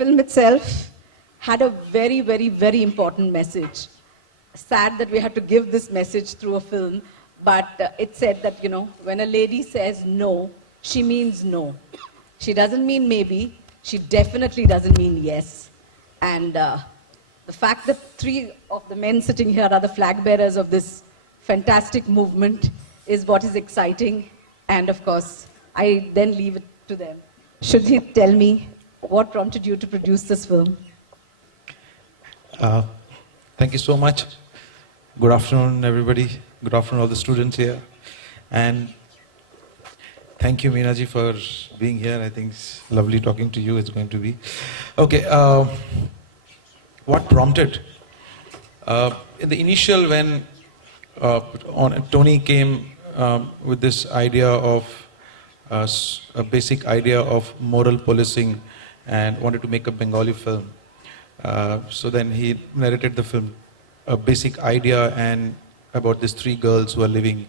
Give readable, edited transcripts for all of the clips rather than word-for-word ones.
film itself had a very, very, very important message. Sad that we had to give this message through a film, but it said that, when a lady says no, she means no. She doesn't mean maybe, she definitely doesn't mean yes. And the fact that 3 of the men sitting here are the flag bearers of this fantastic movement is what is exciting. And of course, I then leave it to them. Shudhit, tell me, what prompted you to produce this film? Thank you so much. Good afternoon, everybody. Good afternoon, all the students here. And thank you, Meenaji, for being here. I think it's lovely talking to you. It's going to be. Okay, what prompted? In the initial, when Tony came with this idea of a basic idea of moral policing and wanted to make a Bengali film. So then he narrated the film, a basic idea and about these 3 girls who are living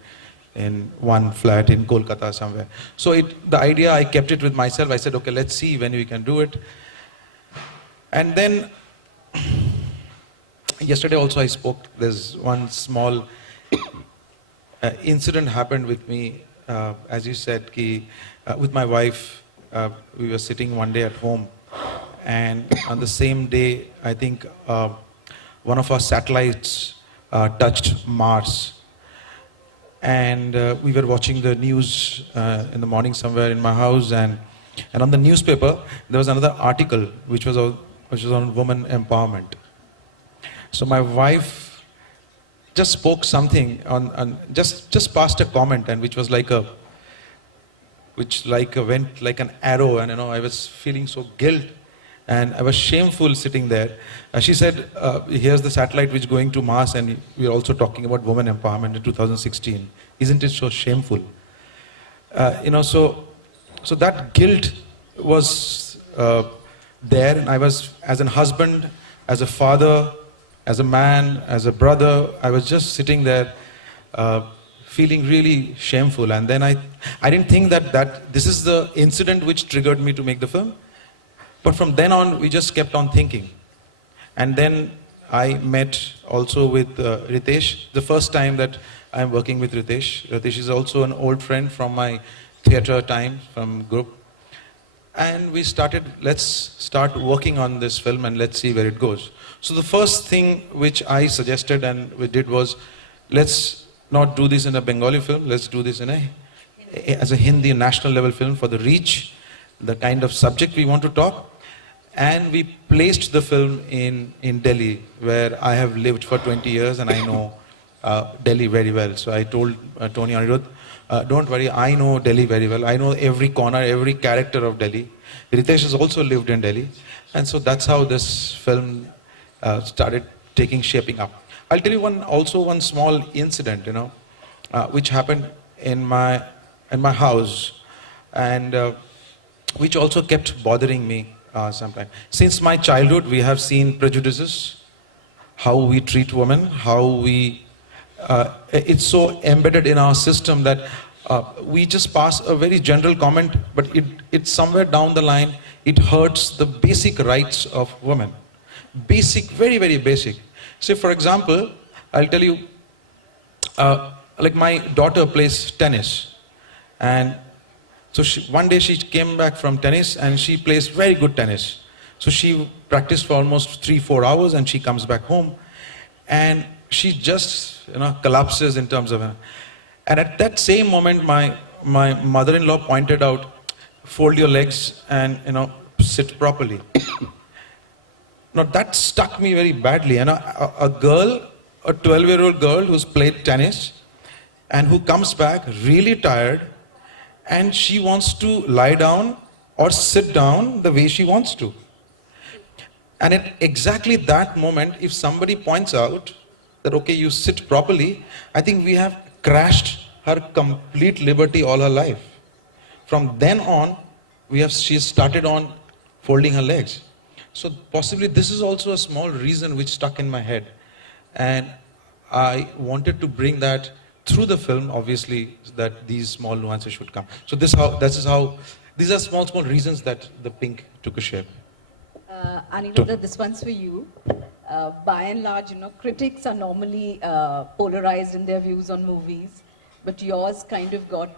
in one flat in Kolkata somewhere. So the idea, I kept it with myself. I said, okay, let's see when we can do it. And then yesterday also I spoke, there's one small incident happened with me, as you said, with my wife. We were sitting one day at home, and on the same day, I think one of our satellites touched Mars. And we were watching the news in the morning somewhere in my house, and on the newspaper there was another article which was on women empowerment. So my wife just spoke something on just passed a comment, and which went like an arrow, and I was feeling so guilt, and I was shameful sitting there. She said, here's the satellite which is going to Mars, and we are also talking about women empowerment in 2016. Isn't it so shameful? So that guilt was there, and I was, as a husband, as a father, as a man, as a brother, I was just sitting there feeling really shameful. And then I didn't think that this is the incident which triggered me to make the film. But from then on, we just kept on thinking. And then I met also with Ritesh, the first time that I'm working with Ritesh. Ritesh is also an old friend from my theatre time, from group. And we started, let's start working on this film and let's see where it goes. So the first thing which I suggested and we did was, let's not do this in a Bengali film, let's do this as a Hindi national level film for the reach, the kind of subject we want to talk. And we placed the film in Delhi, where I have lived for 20 years and I know Delhi very well. So I told Tony Anirudh, don't worry, I know Delhi very well. I know every corner, every character of Delhi. Ritesh has also lived in Delhi. And so that's how this film started shaping up. I'll tell you one small incident, which happened in my house, and which also kept bothering me sometimes. Since my childhood, we have seen prejudices, how we treat women, how we it's so embedded in our system that we just pass a very general comment, but it's somewhere down the line, it hurts the basic rights of women. Basic, very, very basic. Say, for example, I'll tell you, like my daughter plays tennis, and so one day she came back from tennis and she plays very good tennis. So she practiced for almost 3-4 hours and she comes back home and she just collapses in terms of, and at that same moment my mother-in-law pointed out, fold your legs and sit properly. Now that stuck me very badly. A girl, a 12-year-old girl who's played tennis and who comes back really tired, and she wants to lie down or sit down the way she wants to. And at exactly that moment, if somebody points out that, okay, you sit properly, I think we have crashed her complete liberty all her life. From then on, she started on folding her legs. So possibly this is also a small reason which stuck in my head. And I wanted to bring that through the film, obviously, that these small nuances should come. So these are small reasons that the pink took a shape. Aniruddha, this one's for you. By and large, critics are normally polarized in their views on movies, but yours kind of got,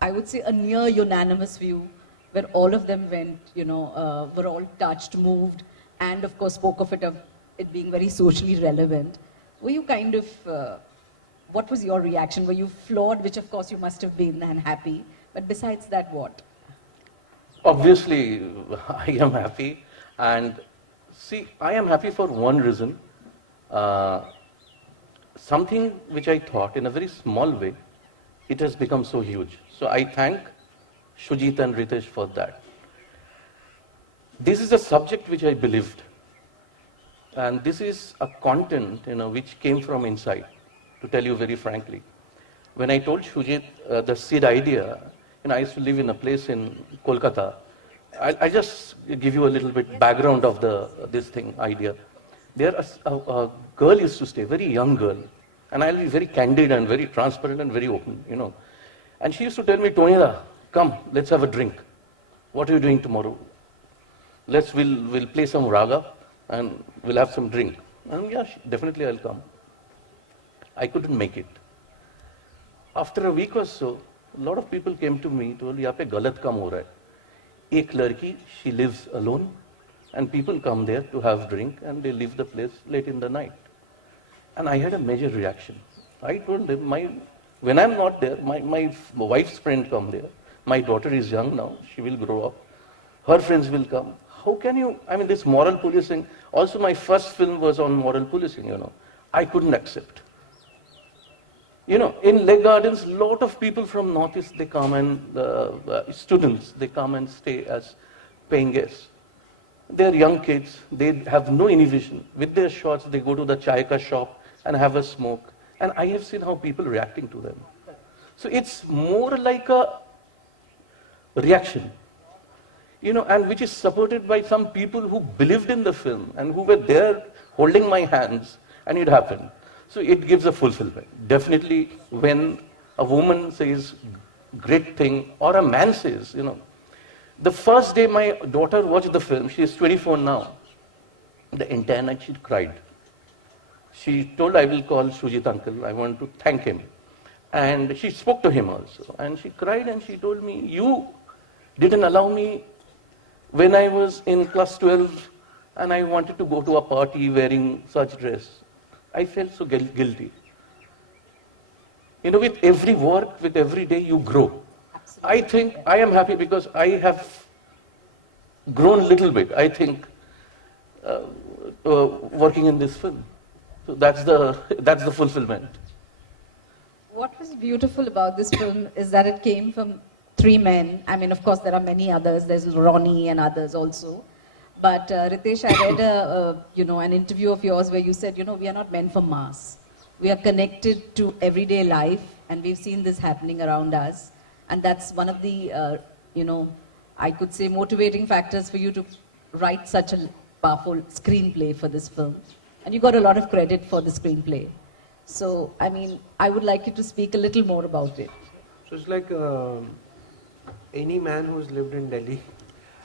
I would say, a near unanimous view, where all of them went, were all touched, moved, and of course spoke of it being very socially relevant. Were you kind of, what was your reaction? Were you floored, which of course you must have been, and happy? But besides that, what? Obviously, I am happy, and see, I am happy for one reason. Something which I thought in a very small way, it has become so huge. So I thank Shujit and Ritesh for that. This is a subject which I believed, and this is a content which came from inside. To tell you very frankly, when I told Shujit the seed idea, I used to live in a place in Kolkata. I just give you a little bit background of this idea. There a girl used to stay, very young girl, and I'll be very candid and very transparent and very open, And she used to tell me, Tonida, come, let's have a drink. What are you doing tomorrow? We'll play some raga and we'll have some drink. And yeah, definitely I'll come. I couldn't make it. After a week or so, a lot of people came to me, told, यहाँ पे गलत काम हो रहा है. एक लड़की, she lives alone, and people come there to have drink, and they leave the place late in the night. And I had a major reaction. I told them, when I'm not there, my wife's friend come there. My daughter is young now, she will grow up. Her friends will come. How can you, this moral policing, also my first film was on moral policing, I couldn't accept. In Lake Gardens, a lot of people from Northeast, they come and, students, they come and stay as paying guests. They're young kids, they have no inhibition. With their shots, they go to the chai ka shop and have a smoke. And I have seen how people reacting to them. So it's more like a reaction, and which is supported by some people who believed in the film and who were there holding my hands, and it happened. So it gives a fulfillment. Definitely when a woman says great thing, or a man says, The first day my daughter watched the film, she is 24 now, the entire night she cried. She told, I will call Shujit uncle, I want to thank him. And she spoke to him also. And she cried and she told me, you didn't allow me when I was in class 12 and I wanted to go to a party wearing such dress. I felt so guilty. With every work, with every day, you grow. Absolutely. I think I am happy because I have grown a little bit, I think, working in this film. So that's the fulfillment. What was beautiful about this film is that it came from three men. Of course, there are many others. There's Ronnie and others also. But Ritesh, I read an interview of yours where you said, we are not meant for mass. We are connected to everyday life, and we've seen this happening around us. And that's one of the, I could say, motivating factors for you to write such a powerful screenplay for this film. And you got a lot of credit for the screenplay. So, I would like you to speak a little more about it. So it's like any man who's lived in Delhi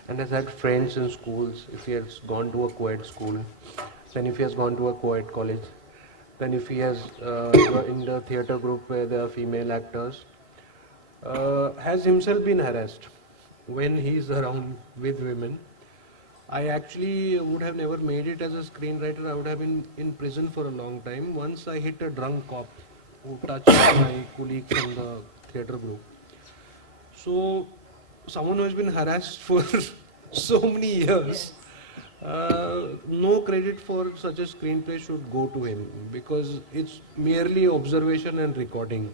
and has had friends in schools, if he has gone to a co-ed school, then if he has gone to a co-ed college, then if he has in the theatre group where there are female actors, has himself been harassed when he's around with women. I actually would have never made it as a screenwriter. I would have been in prison for a long time. Once I hit a drunk cop who touched my colleague from the theatre group. So, someone who has been harassed for so many years, no credit for such a screenplay should go to him, because it's merely observation and recording.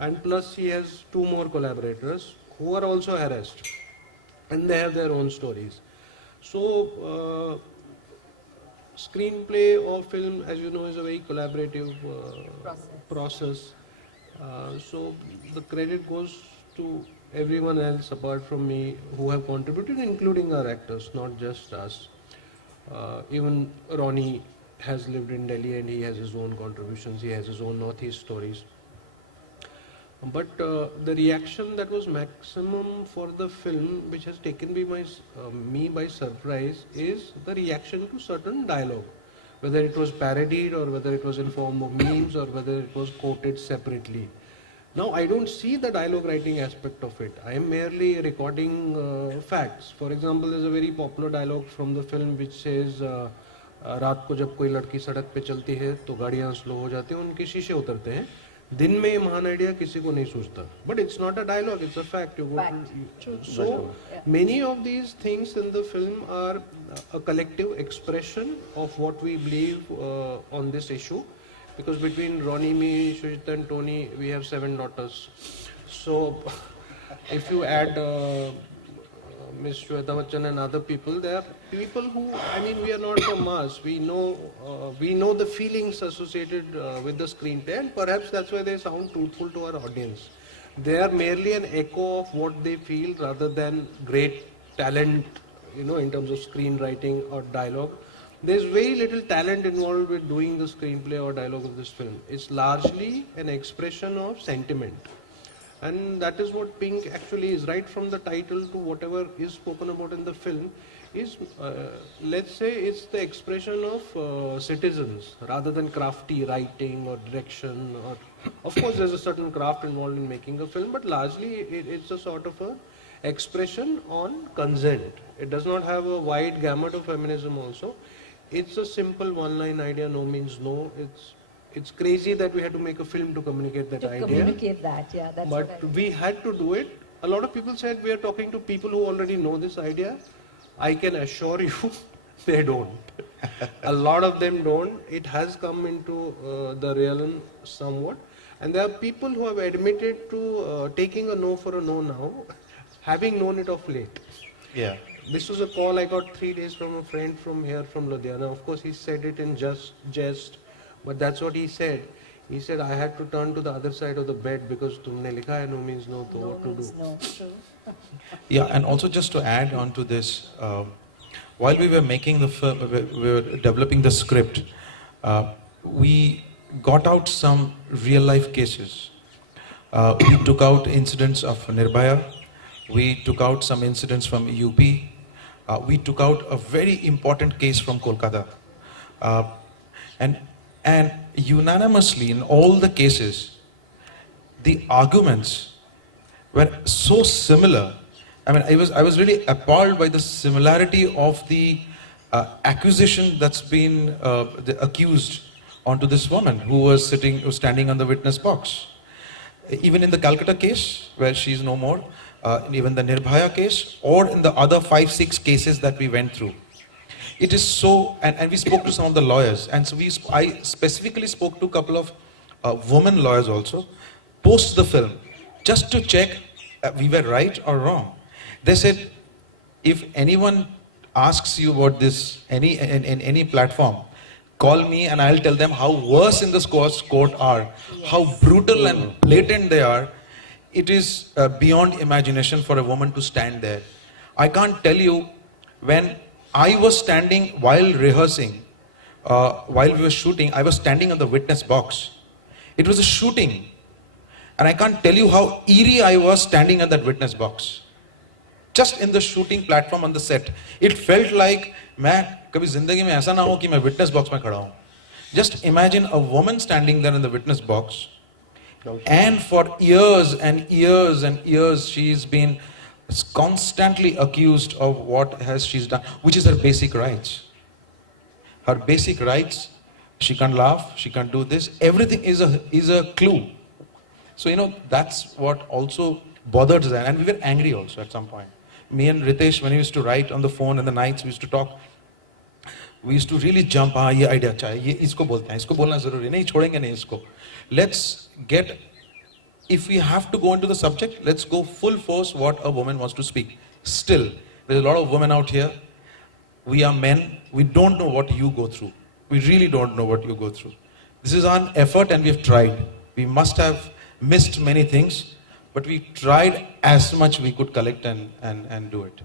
And plus he has two more collaborators who are also harassed, and they have their own stories. So, screenplay or film, as you know, is a very collaborative process. So the credit goes to everyone else apart from me who have contributed, including our actors, not just us. Even Ronnie has lived in Delhi and he has his own contributions, he has his own Northeast stories. But the reaction that was maximum for the film, which has taken me by surprise, is the reaction to certain dialogue. Whether it was parodied or whether it was in form of memes or whether it was quoted separately. Now I don't see the dialogue writing aspect of it. I am merely recording facts. For example, there's a very popular dialogue from the film which says रात को जब कोई लड़की सड़क पे चलती है तो गाड़ियाँ स्लो हो जाती हैं, उनके शीशे उतरते हैं. दिन में ये महान आइडिया किसी को नहीं सूझता. But it's not a dialogue, it's a fact. So many of these things in the film are a collective expression of what we believe on this issue. Because between Ronnie, me, Shujita and Tony, we have 7 daughters. So if you add Ms. Shweta Bachchan and other people, there are people who, I mean, we are not from Mars. We know the feelings associated with the screenplay, and perhaps that's why they sound truthful to our audience. They are merely an echo of what they feel rather than great talent, in terms of screenwriting or dialogue. There's very little talent involved with doing the screenplay or dialogue of this film. It's largely an expression of sentiment. And that is what Pink actually is. Right from the title to whatever is spoken about in the film is, let's say, it's the expression of citizens rather than crafty writing or direction. Or, of course, there's a certain craft involved in making a film, but largely it's a sort of a expression on consent. It does not have a wide gamut of feminism also. It's a simple one-line idea, no means no. It's crazy that we had to make a film to communicate that idea. To communicate that, yeah. That's but we had to do it. A lot of people said we are talking to people who already know this idea. I can assure you, they don't. A lot of them don't. It has come into the realm somewhat. And there are people who have admitted to taking a no for a no now, having known it of late. Yeah. This was a call I got 3 days from a friend from here, from Ludhiana. Of course, he said it in jest, but that's what he said. He said, I had to turn to the other side of the bed because tumne likha hai, no means no, so what to do? No, true. Yeah, and also just to add on to this, while we were making the film, we were developing the script, we got out some real life cases. We took out incidents of Nirbhaya, we took out some incidents from UP, we took out a very important case from Kolkata. And unanimously in all the cases, the arguments were so similar. I mean, I was really appalled by the similarity of the accusation that's been the accused onto this woman who was standing on the witness box. Even in the Calcutta case, where she's no more, even the Nirbhaya case, or in the other 5-6 cases that we went through. It is so, and we spoke to some of the lawyers, and so I specifically spoke to a couple of women lawyers also, post the film, just to check we were right or wrong. They said, if anyone asks you about this in any platform, call me and I'll tell them how worse in this court are, how brutal and blatant they are. It is beyond imagination for a woman to stand there. I can't tell you, when I was standing while rehearsing, while we were shooting, I was standing on the witness box. It was a shooting. And I can't tell you how eerie I was standing on that witness box. Just in the shooting platform on the set. It felt like, मैं कभी जिंदगी में ऐसा ना हो कि मैं witness box में खड़ा हूँ. Just imagine a woman standing there in the witness box. And for years and years and years, she's been constantly accused of what she's done, which is her basic rights. Her basic rights, she can't laugh, she can't do this. Everything is a clue. So, that's what also bothered us. And we were angry also at some point. Me and Ritesh, when we used to write on the phone in the nights, we used to talk. We used to really jump, ये idea अच्छा है, ये इसको बोलते हैं, इसको बोलना ज़रूरी नहीं, छोड़ेंगे नहीं इसको. Let's get, if we have to go into the subject, let's go full force what a woman wants to speak. Still, there's a lot of women out here. We are men. We don't know what you go through. We really don't know what you go through. This is our effort and we've tried. We must have missed many things, but we tried as much we could collect and do it.